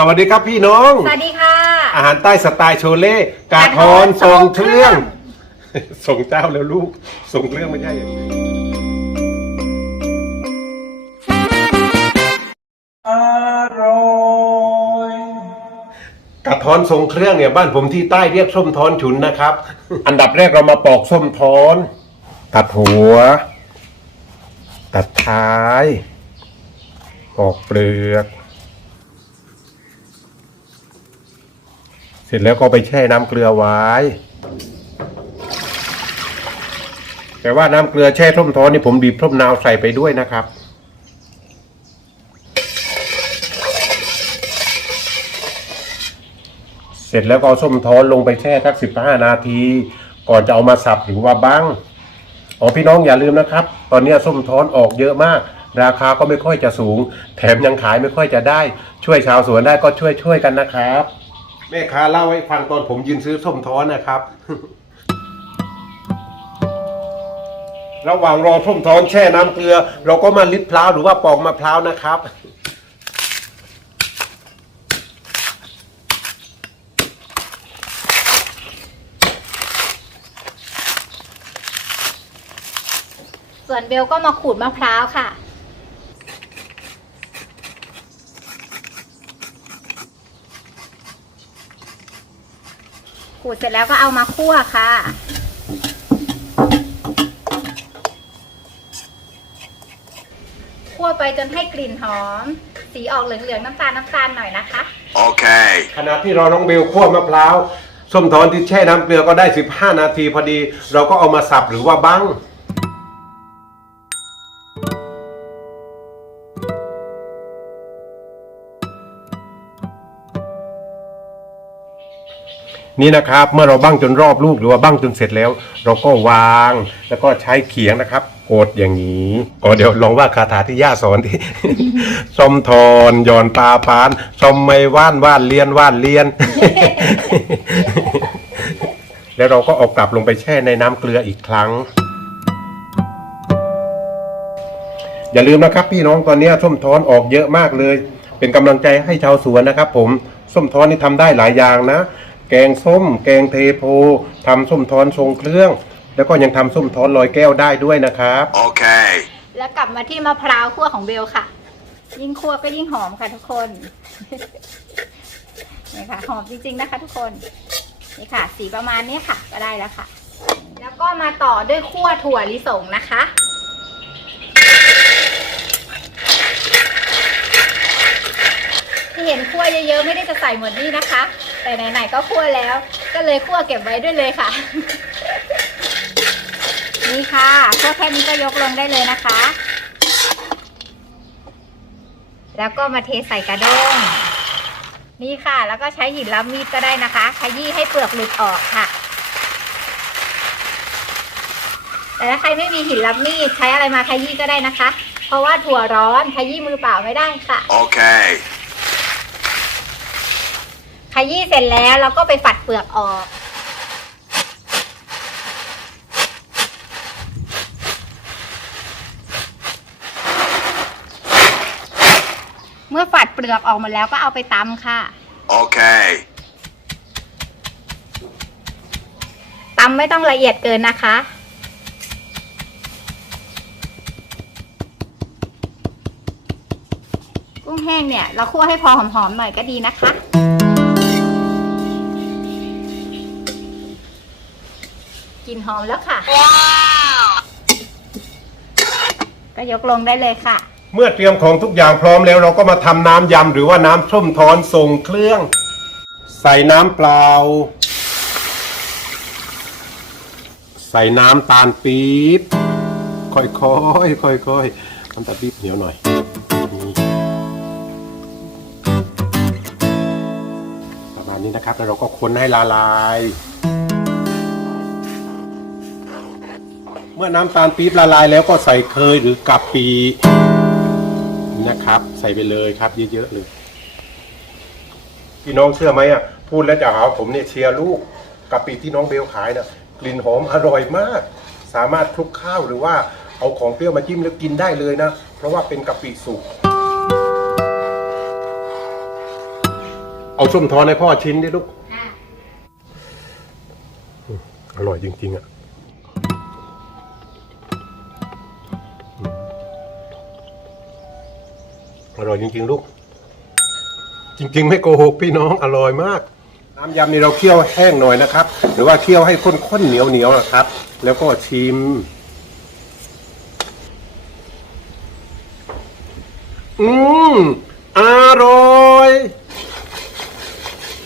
สวัสดีครับพี่น้อง สวัสดีค่ะ อาหารใต้สไตล์โชเล่กาทอนทรงเครื่อง ส่งเจ้าแล้วลูก ส่งเครื่องไม่ใช่อย่างนี้กระท้อนทรงเครื่องเนี่ยบ้านผมที่ใต้เรียกส้มท้อนฉุนนะครับ อันดับแรกเรามาปอกส้มท้อน ตัดหัว ตัดท้ายปอกเปลือก เสร็จแล้วก็ไปแช่น้ำเกลือไว้ แต่ว่าน้ำเกลือแช่ส้มท้อนนี่ผมบีบส้มนาวใส่ไปด้วยนะครับ เสร็จแล้วก็ส้มท้อนลงไปแช่สักสิบห้านาที ก่อนจะเอามาสับหรือว่าบ้างอ๋อพี่น้องอย่าลืมนะครับ ตอนนี้ส้มท้อนออกเยอะมาก ราคาก็ไม่ค่อยจะสูง แถมยังขายไม่ค่อยจะได้ ช่วยชาวสวนได้ก็ช่วยช่วยกันนะครับ แม่ค้าเล่าให้ฟังตอนผมยืนซื้อส้มท้อนนะครับ ระหว่างรอส้มท้อนแช่น้ำเกลือ เราก็มาลิดพร้าวหรือว่าปอกมะพร้าวนะครับ ส่วนเบลก็มาขูดมะพร้าวค่ะ ดเสร็จแล้วก็เอามาคั่วค่ะ คั่วไปจนให้กลิ่นหอม สีออกเหลืองๆน้ำตาลน้ำตาลหน่อยนะคะ Okay. ขณะที่รอน้องเบลคั่วมะพร้าวส้มท้อนที่แช่น้ำเกลือก็ได้ 15 นาทีพอดี เราก็เอามาสับหรือว่าบั้ง นี่นะครับ เมื่อเราบั้งจนรอบลูกหรือว่าบั้งจนเสร็จแล้ว เราก็วาง แล้วก็ใช้เขียงนะครับกดอย่างนี้อ๋อเดี๋ยวลองว่าคาถาที่ย่าสอนที่ส้มทอนหย่อนตาปานส้มไม่ว่านว่านเลียนว่านเลียน แล้วเราก็เอากลับลงไปแช่ในน้ำเกลืออีกครั้ง อย่าลืมนะครับ พี่น้องตอนนี้ส้มท้อนออกเยอะมากเลย เป็นกำลังใจให้ชาวสวนนะครับ ผมส้มท้อนนี่ทำได้หลายอย่างนะ แกงส้ม แกงเทโพทำส้มท้อนทรงเครื่อง แล้วก็ยังทำส้มท้อนลอยแก้วได้ด้วยนะครับ Okay. แล้วกลับมาที่มะพร้าวคั่วของเบลค่ะ ยิ่งคั่วก็ยิ่งหอมค่ะทุกคน นี่ค่ะ หอมจริงๆนะคะ ทุกคน นี่ค่ะ สีประมาณนี้ค่ะ ก็ได้แล้วค่ะ แล้วก็มาต่อด้วยคั่วถั่วลิสงนะคะ ที่เห็นคั่วเยอะๆ ไม่ได้จะใส่หมดนี่นะคะ แต่ไหนๆก็คั่วแล้ว ก็เลยคั่วเก็บไว้ด้วยเลยค่ะ นี่ค่ะคั่วแค่นี้ก็ยกลงได้เลยนะคะ แล้วก็มาเทใส่กระด้งนี่ค่ะ แล้วก็ใช้หินล้ำมีดก็ได้นะคะ ขยี้ให้เปลือกหลุดออกค่ะ แต่ถ้าใครไม่มีหินล้ำมีดใช้อะไรมาขยี้ก็ได้นะคะ เพราะว่าถั่วร้อนขยี้มือเปล่าไม่ได้ค่ะ Okay. ข ยี้เสร็จแล้วเราก็ไปฝัดเปลือกออกเมื่อฝัดเปลือกออกหมดแล้วก็เอาไปตำค่ะ Okay. ตำไม่ต้องละเอียดเกินนะคะ กุ้งแห้งเนี่ย เราคั่วให้พอหอมๆหน่อยก็ดีนะคะ กลิ่นหอมแล้วค่ะก็ยกลงได้เลยค่ะ เมื่อเตรียมของทุกอย่างพร้อมแล้วเราก็มาทำน้ำยำหรือว่าน้ำส้มท้อนทรงเครื่อง ใส่น้ำเปล่า ใส่น้ำตาลปี๊บค่อยๆค่อยๆน้ำตาลปี๊บเหนียวหน่อยนี่ประมาณนี้นะครับแล้วเราก็คนให้ละลาย เมื่อน้ำตาลปี๊บละลายแล้วก็ใส่เคยหรือกะปินะครับ ใส่ไปเลยครับ เยอะๆเลยพี่น้องเชื่อไหมอะพูดแล้วจะหาว่าผมเนี่ยเชียร์ลูกกะปิที่น้องเบลขายนะกลิ่นหอมอร่อยมาก สามารถคลุกข้าวหรือว่าเอาของเปรี้ยวมาจิ้มแล้วกินได้เลยนะ เพราะว่าเป็นกะปิสุกเอาส้มทอนให้พ่อชิ้นดิลูกค่ะอร่อยจริงๆอะ อร่อยจริงๆลูก จริง ๆ ไม่โกหกพี่น้องอร่อยมาก น้ำยำนี่เราเคี่ยวแห้งหน่อยนะครับ หรือว่าเคี่ยวให้ข้นๆเหนียวๆนะครับ แล้วก็ชิม อืมอร่อย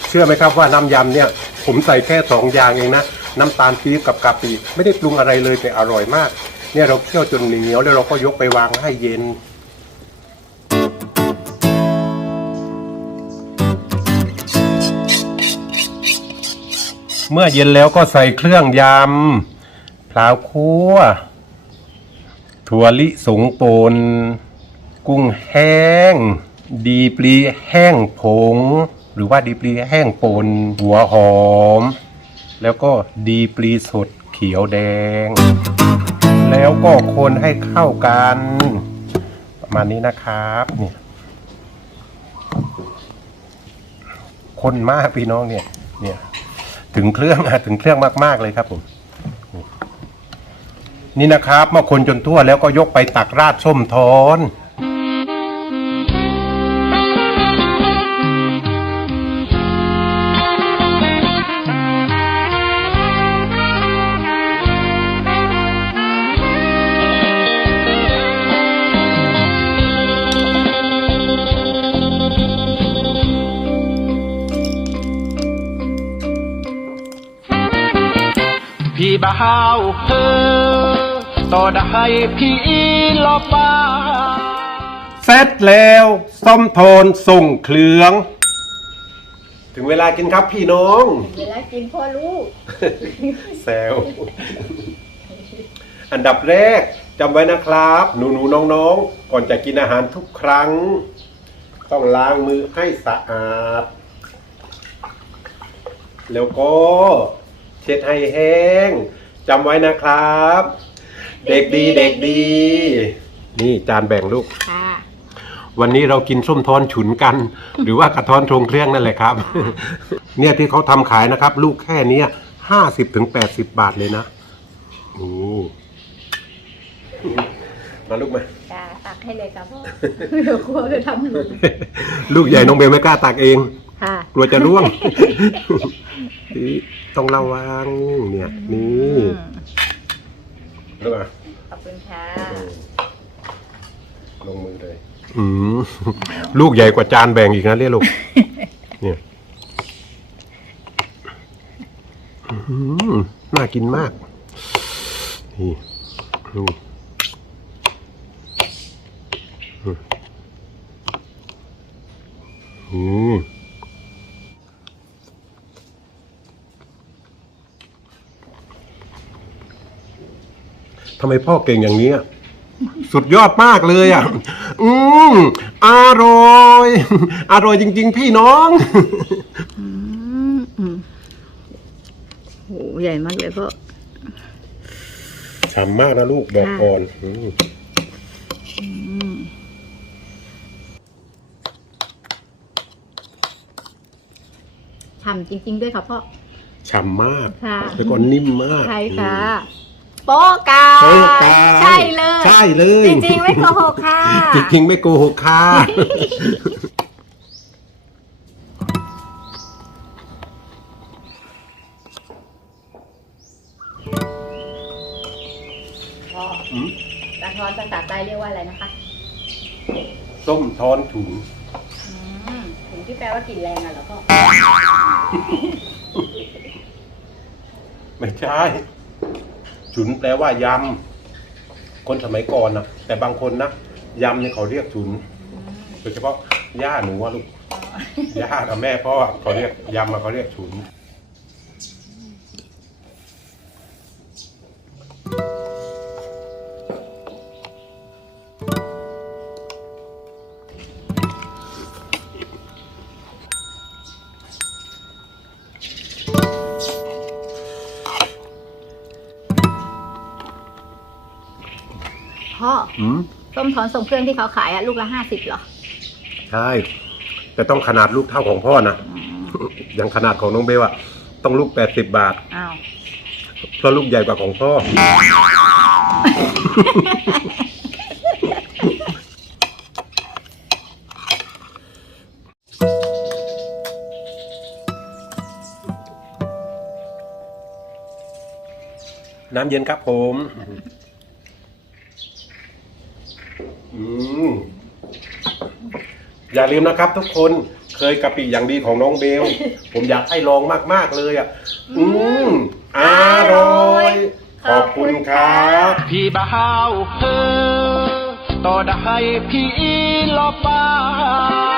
เชื่อไหมครับว่าน้ำยำเนี่ย ผมใส่แค่สองอย่างเองนะน้ำตาลปี๊บกับกะปิไม่ได้ปรุงอะไรเลยแต่อร่อยมาก เนี่ยเราเคี่ยวจนเหนียวแล้วเราก็ยกไปวางให้เย็น เมื่อเย็นแล้วก็ใส่เครื่องยำพลาวคั่ว ถั่วลิสงปนกุ้งแห้ง ดีปลีแห้งผง หรือว่าดีปลีแห้งปนหัวหอม แล้วก็ดีปลีสดเขียวแดง แล้วก็คนให้เข้ากัน ประมาณนี้นะครับเนี่ยคนมากพี่น้องเนี่ยเนี่ย ถึงเครื่องอะถึงเครื่องมาก ๆ เลยครับผม นี่นะครับเมื่อคนจนทั่วแล้วก็ยกไปตักราดส้มทอน พี่บ่าวเธอต่อได้พี่ลอป้าเสร็จแล้วส้มโทนส่งเครื่อง ถึงเวลากินครับพี่น้องเวลากินพ่อลูกแซวอันดับแรกจำไว้นะครับหนูหนูๆน้องๆ ก่อนจะกินอาหารทุกครั้ง ต้องล้างมือให้สะอาด แล้วก็เช็ดให้แห้ง จำไว้นะครับ เด็กดีเด็กดี นี่จานแบ่งลูก ค่ะ วันนี้เรากินส้มทอนฉุนกัน หรือว่ากระท้อนทรงเครื่องนั่นแหละครับ เนี่ยที่เขาทำขายนะครับ ลูกแค่เนี้ห้าสิบถึงแปดสิบบาทเลยนะนี่มาลูกมา จ้าตักให้เลยครับพ่อเดี๋ยวกลัวจะทำหลุดลูกใหญ่น้องเบลไม่กล้าตักเอง ค่ะ กลัวจะร่วง นี่ต้องระวังเนี่ยนี่ลูกอะขอบคุณค่ะลงมือเลยอืมลูกใหญ่กว่าจานแบ่งอีกนะเรียกลูกเนี่ยอืมน่ากินมาก นี่นี่อืม ทำไมพ่อเก่งอย่างนี้อะสุดยอดมากเลยอะ อืมอร่อย อร่อยจริง ๆ พี่น้อง อืมอืมโหใหญ่มากเลยพ่อ ฉ่ำมากนะลูกบอกก่อนอืมทำจริง ๆ ด้วยค่ะพ่อ ฉ่ำมากค่ะ แล้วก็นิ่มมากใช่ค่ะ โป๊ะกาโอ้กายใช่เลย ใช่เลย จริงๆไม่โกหกค่ะ จริงๆไม่โกหกค่ะ พ่ออืมกระท้อนภาษาใต้เรียกว่าอะไรนะคะส้มท้อนถุงอืมถึงที่แปลว่ากลิ่นแรงอะเหรอพ่อ ไม่ใช่ ฉุนแปลว่ายำคนสมัยก่อนนะแต่บางคนนะยำเนี่ยเขาเรียกฉุนโดยเฉพาะย่าหนูว่าลูกย่ากับแม่พ่อเขาเรียกยำมาเขาเรียกฉุน พ่ออืมส้มท้อนทรงเครื่องที่เขาขายอะลูกละห้าสิบเหรอใช่ แต่ต้องขนาดลูกเท่าของพ่อนะอืมอย่างขนาดของน้องเบลอะต้องลูกแปดสิบบาท อ้าว เพราะลูกใหญ่กว่าของพ่อ น้ำเย็นครับผม อืมอย่าลืมนะครับ ทุกคนเคยกะปิอย่างดีของน้องเบล ผมอยากให้ลองมาก ๆ เลยอะ อืมอร่อย ขอบคุณครับ พี่บ่าวเธอต่อได้พี่ลอบบ้าน